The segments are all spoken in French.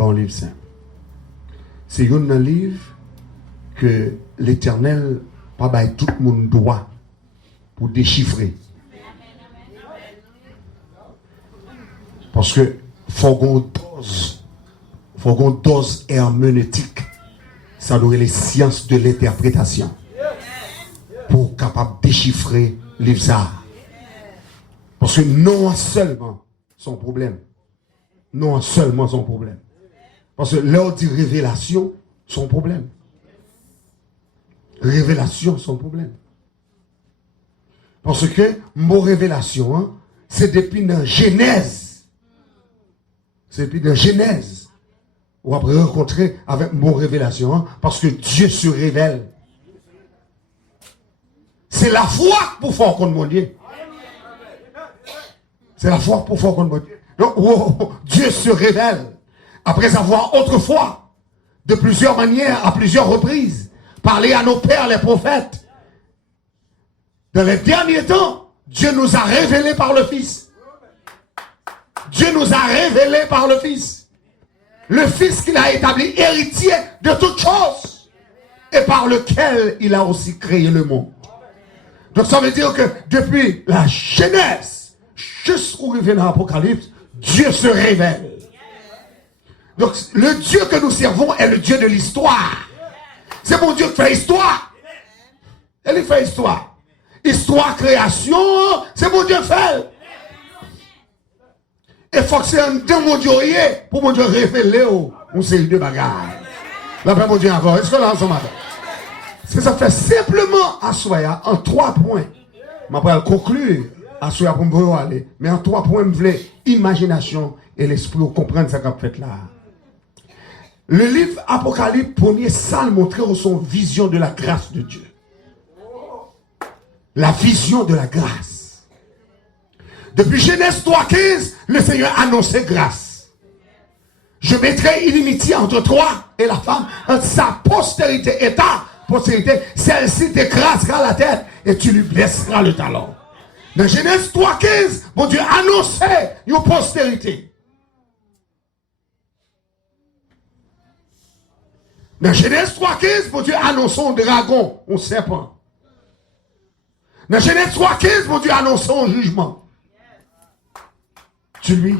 pas un livre simple. C'est un livre que l'Éternel pas bail tout le monde droit pour déchiffrer. Parce que faut qu'on dose herméneutique. Ça doit être les sciences de l'interprétation pour capable déchiffrer les ça. Parce que non seulement son problème. Non seulement son problème. Parce que l'heure dit révélation, son problème. Révélation, son problème. Parce que mon révélation, hein, c'est depuis la Genèse. C'est depuis la Genèse. Ou après rencontrer avec mon révélation, hein, parce que Dieu se révèle. C'est la foi pour faire contre mon Dieu. C'est la foi pour faire contre mon Dieu. Donc, Dieu se révèle. Après avoir autrefois, de plusieurs manières, à plusieurs reprises, parlé à nos pères, les prophètes. Dans les derniers temps, Dieu nous a révélé par le Fils. Dieu nous a révélé par le Fils. Le Fils qu'il a établi héritier de toutes choses et par lequel il a aussi créé le monde. Donc ça veut dire que depuis la Genèse jusqu'au revient dans l'Apocalypse, Dieu se révèle. Donc le Dieu que nous servons est le Dieu de l'histoire. C'est mon Dieu qui fait histoire. Il fait histoire. Histoire, création, c'est mon Dieu qui fait. Et faut que c'est un temps mon Dieu pour mon Dieu révéler une série de bagages. La paix mon Dieu encore. Est-ce que là ensemble? C'est ça fait simplement à Soya en 3 points. Je vais conclure à Soya pour me aller. Mais en 3 points, je voulais imagination et l'esprit pour comprendre ce qu'on fait là. Le livre Apocalypse, premier salle montrait son vision de la grâce de Dieu. La vision de la grâce. Depuis Genèse 3,15, le Seigneur annonçait grâce. Je mettrai inimitié entre toi et la femme, entre sa postérité et ta postérité. Celle-ci t'écrasera la tête et tu lui blesseras le talon. Dans Genèse 3,15, mon Dieu annonçait une postérité. Dans Genèse 3,15, mon Dieu annonçait un dragon, un serpent. Dans Genèse 3,15, mon Dieu annonçait un jugement. Tu lui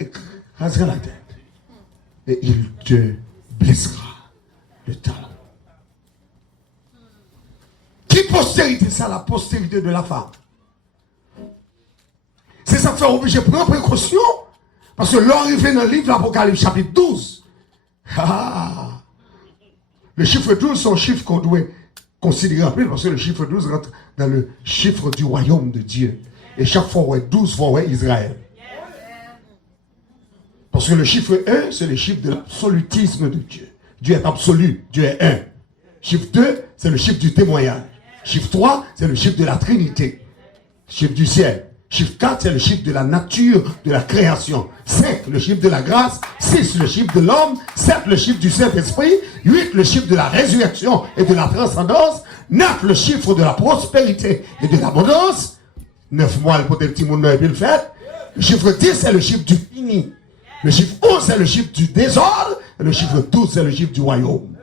écraseras la tête et il te blessera le talon. Qui postérité ça? La postérité de la femme. C'est ça qui fait obligé de prendre précaution parce que l'arrivée dans le livre l'Apocalypse chapitre 12. Le chiffre 12 c'est un chiffre qu'on doit considérer en plus parce que le chiffre 12 rentre dans le chiffre du royaume de Dieu. Et chaque fois, ouais, 12 fois, ouais, Israël. Parce que le chiffre 1, c'est le chiffre de l'absolutisme de Dieu. Dieu est absolu, Dieu est un. Chiffre 2, c'est le chiffre du témoignage. Chiffre 3, c'est le chiffre de la Trinité. Chiffre du ciel. Chiffre 4, c'est le chiffre de la nature, de la création. 5, le chiffre de la grâce. 6, le chiffre de l'homme. 7, le chiffre du Saint-Esprit. 8, le chiffre de la résurrection et de la transcendance. 9, le chiffre de la prospérité et de l'abondance. 9 mois pour des petits monde et puis le fait. Le chiffre 10, c'est le chiffre du fini. Le chiffre 11, c'est le chiffre du désordre. Et le chiffre 12, c'est le chiffre du royaume.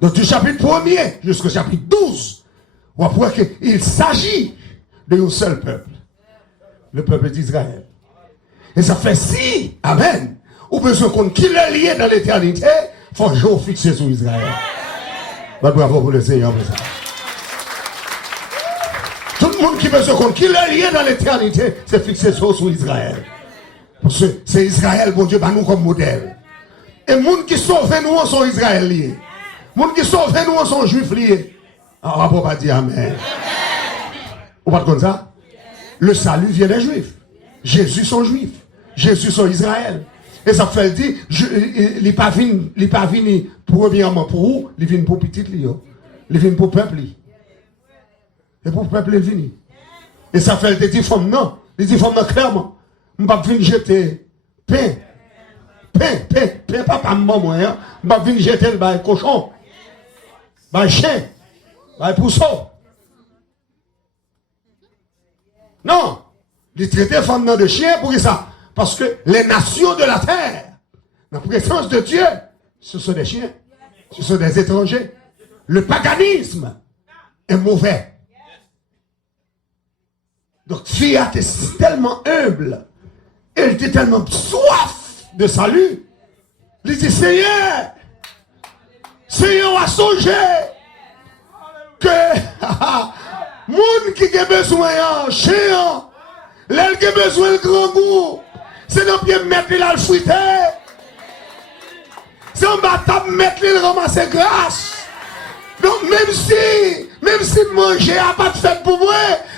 Donc du chapitre 1er jusqu'au chapitre 12, on va voir qu'il s'agit d'un seul peuple. Le peuple d'Israël. Et ça fait si, amen, ou besoin qu'on qui est lié dans l'éternité, il faut toujours fixer sur Israël. Bravo pour le Seigneur pour ça. Tout le monde qui veut se compte qu'il est lié dans l'éternité, c'est fixé sur Israël. Parce que c'est Israël, bon Dieu, bah nous comme modèle. Et les gens qui sauvent nous sont Israël liés. Les gens qui sauvent nous sont juifs liés. Alors, on ne peut pas dire Amen. On parle comme ça? Le salut vient des juifs. Jésus sont juifs. Jésus sont Israël. Et ça fait dire, il n'est pas venu premièrement pour vous, il vient pour petit, il vient pour peuple. Et pour le peuple est venu. Et ça fait des dit femmes non. Les dit femmes non clairement. Je ne vais pas venir jeter pain. Pain, papa, maman, hein. Je ne vais pas venir jeter le cochon. Le chien. Le pousseau. Non. Les traiter femmes non de chien pour ça. Parce que les nations de la terre, la présence de Dieu, ce sont des chiens, ce sont des étrangers. Le paganisme est mauvais. Donc, Fiat est tellement humble, elle était tellement soif de salut. Il dit, Seigneur, a songé que moun qui a besoin de chien, l'elle qui a besoin de grand goût, c'est dans pied mettre le fruité. C'est en bas mettre le ramasser grâce. Donc même si manger n'a pas de fait pour moi,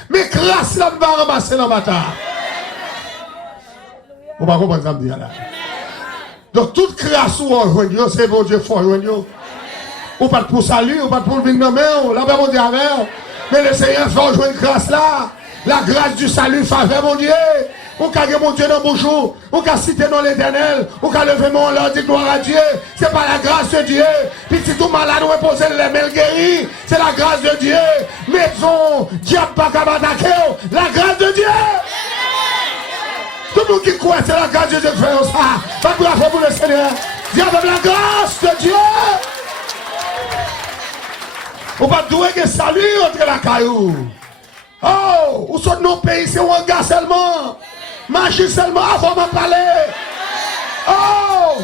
mais grâce là va ramasser dans bataille. On va comprendre ça me dire là. Donc toute grâce ou on c'est bon Dieu fort on. Ou pas pour salut, ou pas pour venir dans main, là mon Dieu avec. Mais le Seigneur fait rejoindre grâce là. La grâce du salut faveur mon Dieu. Ou qu'a mon Dieu dans bonjour, ou qu'a cité dans l'éternel, ou qu'a levé mon nom, dit gloire à Dieu. C'est pas la grâce de Dieu. Puis si tout malade ou reposer les mains guéris, c'est la grâce de Dieu. Maison, diable pas qu'à m'attaquer, la grâce de Dieu. Tout le monde qui croit, c'est la grâce de Dieu qui fait ça. Pas bravo pour le Seigneur. Dieu avec la grâce de Dieu. On va douer que salut entre la caillou. Oh, où sont nos pays, c'est un gars seulement. Marcher seulement avant de parler. Oh,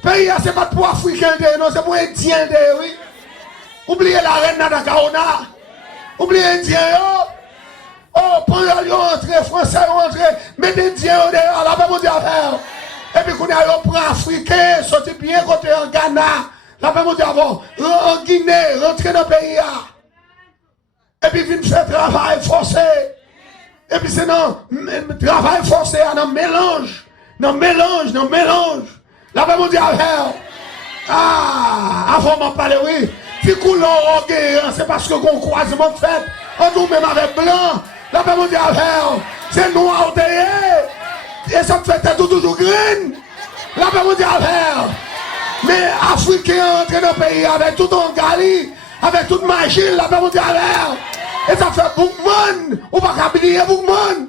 pays, c'est pas pour Africain, non, c'est pour Indien, oui. Oubliez la reine Nana Kaona. Oubliez Indien, oh, pendant qu'ils entrent, Français entrent, mettez Indien dehors, là, pas mon Dieu à faire. Et puis, quand on prend Africain, sortez bien côté en Ghana, là, pas mon Dieu avant, en Guinée, rentrer dans le pays, et puis, vient faire travail forcé. Et puis, c'est non, travail forcé, non mélange. Non mélange. Là, ben, mon Dieu, avant de m'en parler, oui. Si couleur c'est parce que qu'on croisement fait, on nous même avec blanc. Là, ben, mon Dieu, c'est noir derrière. Et ça fait toujours green. Là, ben, mon Dieu, mais Africains entrent dans le pays avec tout en Gali. Avec toute machine, la paix mondiale. Et ça fait beaucoup de monde. On va pas oublier beaucoup de monde.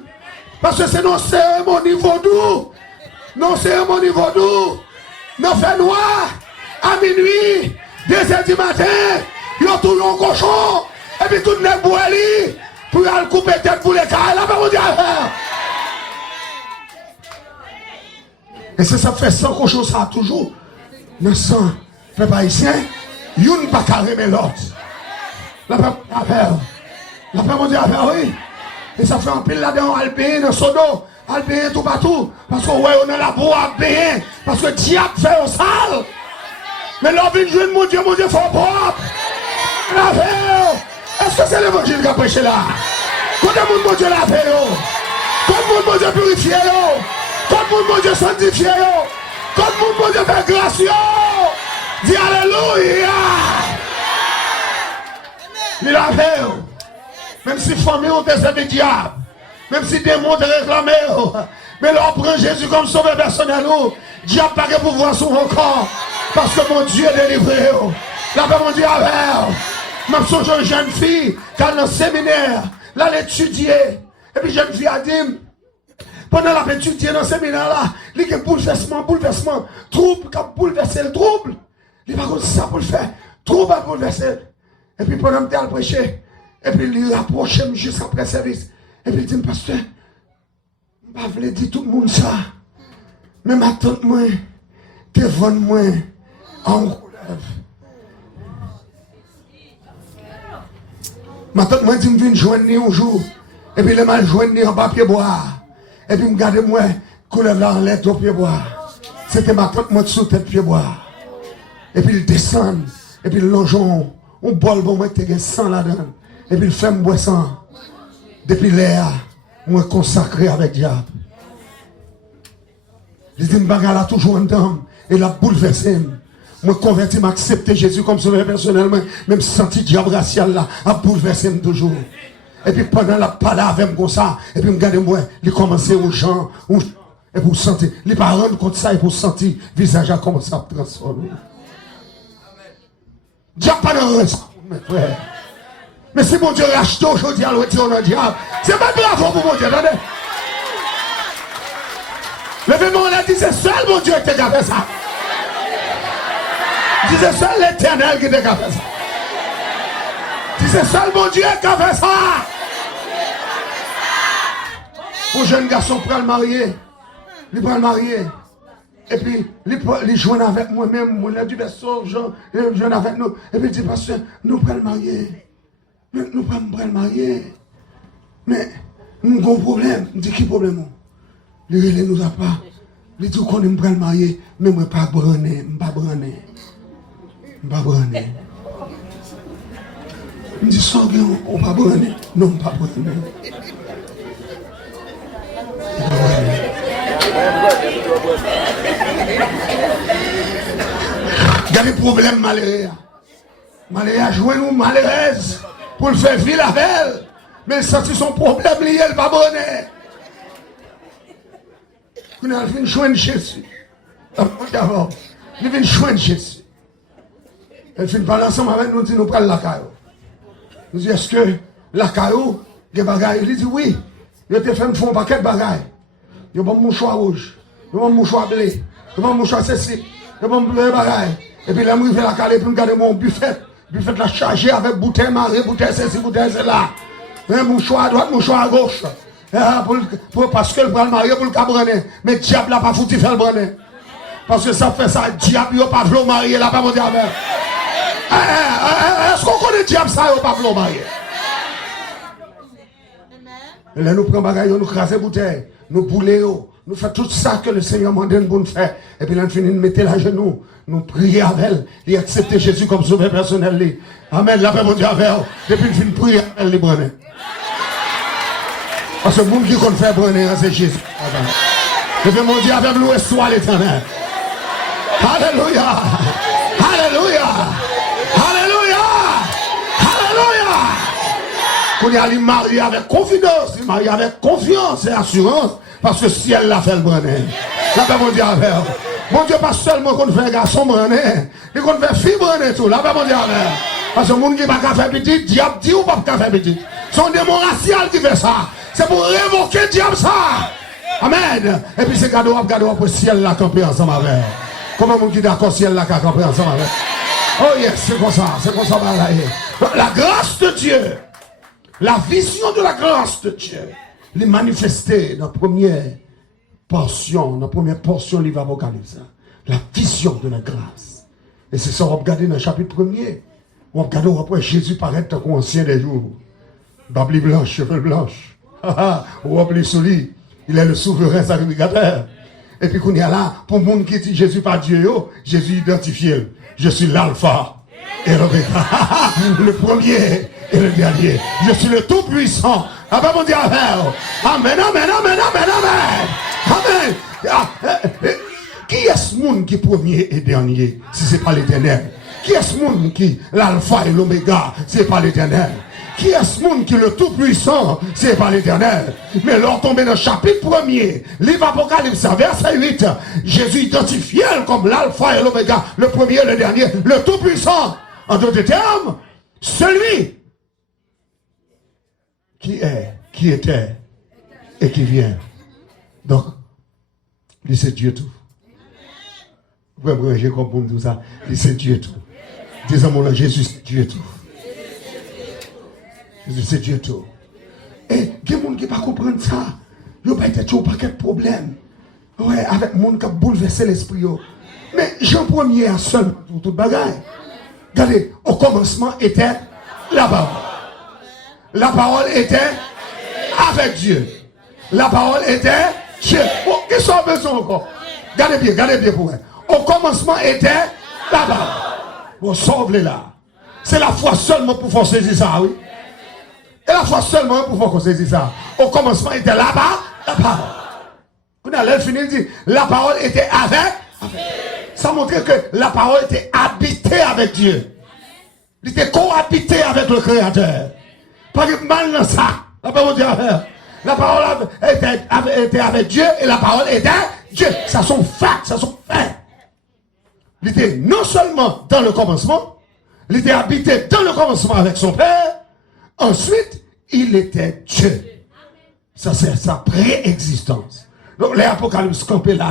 Parce que c'est nos cérémonies vaudou. Nos cérémonies vaudou. Nos fait noir. À minuit, 2h du matin, ils ont tout un cochon. Et puis tout le monde boit pour aller couper tête pour les cailles. La paix mondiale. Et ça fait 100 cochons, ça toujours. 900 peuple haïtien. Youn pas carré mais l'autre. La paix mondiale, oui. Et ça fait un pile là-dedans, Albéen, dans Sodo, Albéen tout partout. Parce que ouais, on a la boue Albéen. Parce que le diable fait un sale. Mais l'homme vient jouer mon Dieu fait propre. La paix. Est-ce que c'est l'évangile qui a prêché là? Quand le monde mon Dieu la paix, quand le monde mon Dieu purifié, quand le monde mon Dieu sanctifié, quand le monde mon Dieu fait grâce. Dis alléluia. Il a fait. Même si famille ont des diable, même si démons ont réclamé, mais l'on prend Jésus comme sauveur personnel. Diable pas de pouvoir sur mon corps. Parce que mon Dieu est délivré. La paix mon Dieu a fait. Même si une jeune fille qui a dans le séminaire, là l'étudier. Et puis jeune fille a dit, pendant la étudier dans le séminaire là, il y a bouleversement, trouble, qui a bouleversé le trouble. Il va comme ça pour le faire. Trop va bouleverser. Et puis pendant que je prêché, et puis il rapproche juste après le service. Et puis il dit, pasteur, je ne vais pas dire tout le monde ça. Mais ma tante, moi, devant moi, en relève. Ma tante, moi, dit, je viens joindre un jour. Et puis il m'a joindre en papier bois. Et puis il me garde moi, couleur là en lettre au pied bois. C'était ma tante, moi, sous tête pied bois. Et puis il descend, et puis le longeon, on bol bon, moi, qui a 100 là-dedans. Et puis il fait me boire sang. Depuis l'air, moi consacré avec diable. Il dit, bagarre là toujours en dame, et la bouleversé. Moi converti, m'accepter Jésus comme sauveur personnellement, même senti diable racial là, a bouleversé toujours. Et puis pendant la parole avec moi ça, et puis me garde moi, il commençait aux gens, et pour sentir, les parents compte ça, et pour sentir, le visage a commencé à transformer. Diable pas de raison, mes frères. Mais si mon Dieu rachète aujourd'hui à l'autre, on a diable. C'est pas grave pour mon Dieu, attendez. Levez-moi, on a dit, c'est seul mon Dieu qui a fait ça. Dis, c'est seul l'Éternel qui a fait ça. Dis, c'est seul mon Dieu qui a fait ça. Mon jeune garçon prend le marier. Il prend le marier. Et puis, il joue avec moi-même. On a dit, Jean, il joue avec nous. Et puis, il dit, pasteur, nous prenons le marier. Nous prenons le marier. Mais, nous avons un problème. Il dit, qui problème? Il ne nous a pas. Il dit, qu'on aime prendre le marier. Mais moi, pas branner. Je ne pas branner. Je ne pas branner. Il dit, sans que on ne pas branner. Non, pas branner. Il y a des problèmes malheureux. Malheureux a joué nous malheureuse pour le faire vivre avec elle. Mais ça c'est son problème lié, elle va bonner. Il vient joindre Jésus. Il vient joindre Jésus. Elle vient parler ensemble avec nous, dit nous prenons la caillou. Nous dit est-ce que la caillou, des bagailles? Il dit oui. Il te fait un paquet de bagailles. Il y a un mouchoir rouge, il y a un mouchoir blé, il y a un mouchoir ceci, il y a un bagaille. Et puis là, je vais la caler pour me garder mon buffet. Buffet la charger avec bouteille marée, bouteille ceci, bouteille cela. Un mouchoir à droite, mouchoir à gauche. Parce que le bras marié pour le cabrener. Mais le diable n'a pas foutu faire le brener. Parce que ça fait ça, le diable n'a pas voulu marier, là, pas mon diable. Est-ce qu'on connaît le diable ça, il n'a pas voulu marier? Et là, nous prenons bagaille, nous crasons bouteille, nous boulons, nous faisons tout ça que le Seigneur m'a donné pour nous faire. Et puis là, nous finissons de mettre la genou, nous prions avec elle, et accepter Jésus comme sauveur personnel. Amen, la paix mon Dieu avec elle. Et puis nous finissons de prier avec elle, les brûler. Parce que le monde qui compte faire brûler, c'est Jésus. Et puis mon Dieu avec nous, soit l'Éternel. Alléluia! Alléluia! Alléluia! Alléluia! Qu'on y a marié avec confidence, il marie avec confiance et assurance, parce que si elle l'a fait le brené. Là, ben, mon Dieu, avec. Mon Dieu, pas seulement qu'on fait garçon brené, mais qu'on fait fille brené tout. Là, ben, mon Dieu, avec. Parce que le monde qui n'a pas fait petit, diable dit ou pas faire petit. C'est un démon racial qui fait ça. C'est pour révoquer le diable ça. Amen. Et puis c'est cadeau pour le ciel l'a campé ensemble avec. Comment mon qui d'accord ciel l'a campé ensemble avec? Oh yes, c'est comme ça, la grâce de Dieu. La vision de la grâce de Dieu, les manifester dans la première portion de livre Apocalypse. La vision de la grâce. Et c'est ça, on va regarder dans le chapitre 1er. On va regarder après Jésus paraître comme ancien des jours. Babli blanche, cheveux blanches. On va appeler sur lui. Il est le souverain sacrificateur. Et puis qu'on y a là, pour le monde qui dit Jésus pas Dieu, Jésus identifié. Je suis l'alpha et l'oméga. Le premier et le dernier. Je suis le tout-puissant. Ah ben mon Dieu, amen, amen, amen, amen, amen. Amen. Qui est ce monde qui est premier et dernier, si ce n'est pas l'Éternel? Qui est ce monde qui l'alpha et l'oméga, si ce n'est pas l'Éternel? Qui est ce monde qui est le tout-puissant, si ce n'est pas l'Éternel? Mais lors tomber dans le chapitre 1er, livre Apocalypse, verset 8, Jésus identifié comme l'alpha et l'oméga, le premier et le dernier, le tout-puissant. En d'autres termes, celui qui est, qui était et qui vient. Donc, lui c'est Dieu tout. Vous pouvez j'ai compris tout ça. Lui c'est Dieu tout. Disons-moi là, Jésus c'est Dieu tout. Jésus c'est Dieu tout. Et il y a des gens qui ne comprennent pas ça. Il n'y a pas de paquet de problèmes. Ouais, avec des gens qui ont bouleversé l'esprit. Mais Jean 1er a seul pour toute bagaille. Regardez, au commencement était la parole. La parole était avec Dieu. La parole était Dieu. Oh, qu'est-ce qu'on a besoin encore? Regardez bien pour elle. Au commencement était la parole. Bon, sauve-les là. C'est la foi seulement pour faire saisir ça, oui. Et la foi seulement pour faire saisir ça. Au commencement était là-bas, la parole. On a l'air fini, il dit, la parole était avec. Ça montrait que la parole était habitée avec Dieu. Il était cohabité avec le Créateur. Pas de mal dans ça. La parole était avec Dieu et la parole était Dieu. Ça sont facts, ça sont faits. Il était non seulement dans le commencement, il était habité dans le commencement avec son Père. Ensuite, il était Dieu. Ça c'est sa préexistence. Les Apocalypse campés là.